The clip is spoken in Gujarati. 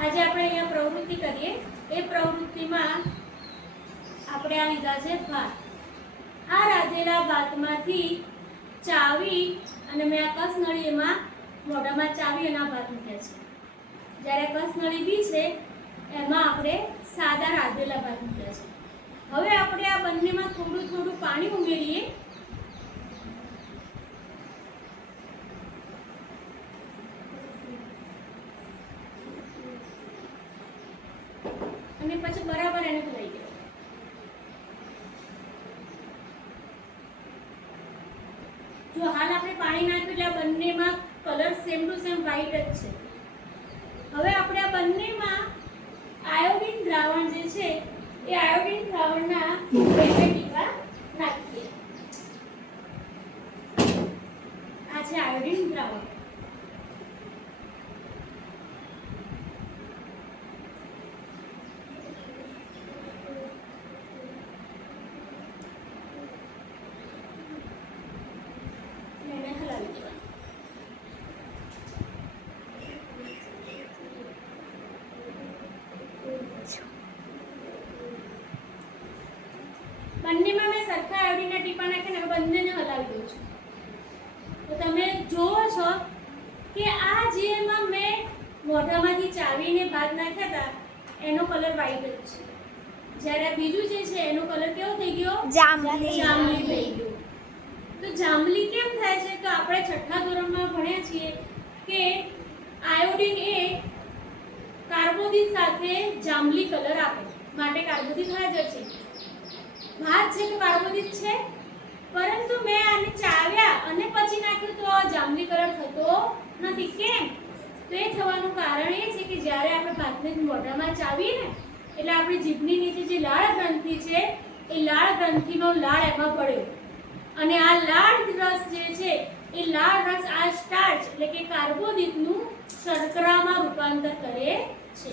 આજે આપણે અહીંયા પ્રવૃત્તિ કરીએ। એ પ્રવૃત્તિમાં આપણે આ લીધા છે ભાત। આ રાંધેલા ભાતમાંથી ચાવી અને મેં આ કસનળી એમાં મોઢામાં ચાવી અને આ ભાત મૂક્યા છે। જ્યારે કસનળી બી છે એમાં આપણે સાદા રાંધેલા ભાત મૂક્યા છે। હવે આપણે આ બંનેમાં થોડું થોડું પાણી ઉમેરીએ અને પછી બરાબર એને હલાવી દો। જો હાલ આપણે પાણી નાખ્યું એટલે આ બંનેમાં colour same to same white જ છે। હવે આપણે આ બંનેમાં આયોડિન દ્રાવણ જે છે એ આયોડિન દ્રાવણના બે ટીપા નાખીએ। આ છે આયોડિન દ્રાવણ। બંનેમાં મેં સરખા આયોડિનના ટીપા નાખીને બંનેને હલાવી દઉં છું। તો તમે જોવો છો કે આ જેમાં મેં મોઢામાંથી ચાવીને ભાત નાખ્યા હતા એનો કલર વ્હાઈટ જ છે, જ્યારે આ બીજું જે છે એનો કલર કેવો થઈ ગયો? જાંબલી થઈ ગયો। તો જાંબલી કેમ થાય છે? તો આપણે છઠ્ઠા ધોરણમાં ભણ્યા છીએ કે આયોડિન એ કાર્બોદિત સાથે જાંબલી કલર આપે, માટે કાર્બોદિત હાજર છે। ભાત છે તો કાર્બોદિત છે, પરંતુ મેં આને ચાવ્યા અને પછી નાખ્યું તો જાંબલી કલર થતો નથી। કેમ? તો એ થવાનું કારણ એ છે કે જ્યારે આપણે ભાતને મોઢામાં ચાવીએ ને એટલે આપણી જીભની નીચે જે લાળ ગ્રંથિ છે એ લાળ ગ્રંથિનો લાળ એમાં પડ્યો અને આ લાળ રસ જે છે એ લાળ રસ આ સ્ટાર્ચ એટલે કે કાર્બોદિતનું શર્કરામાં રૂપાંતર કરે છે।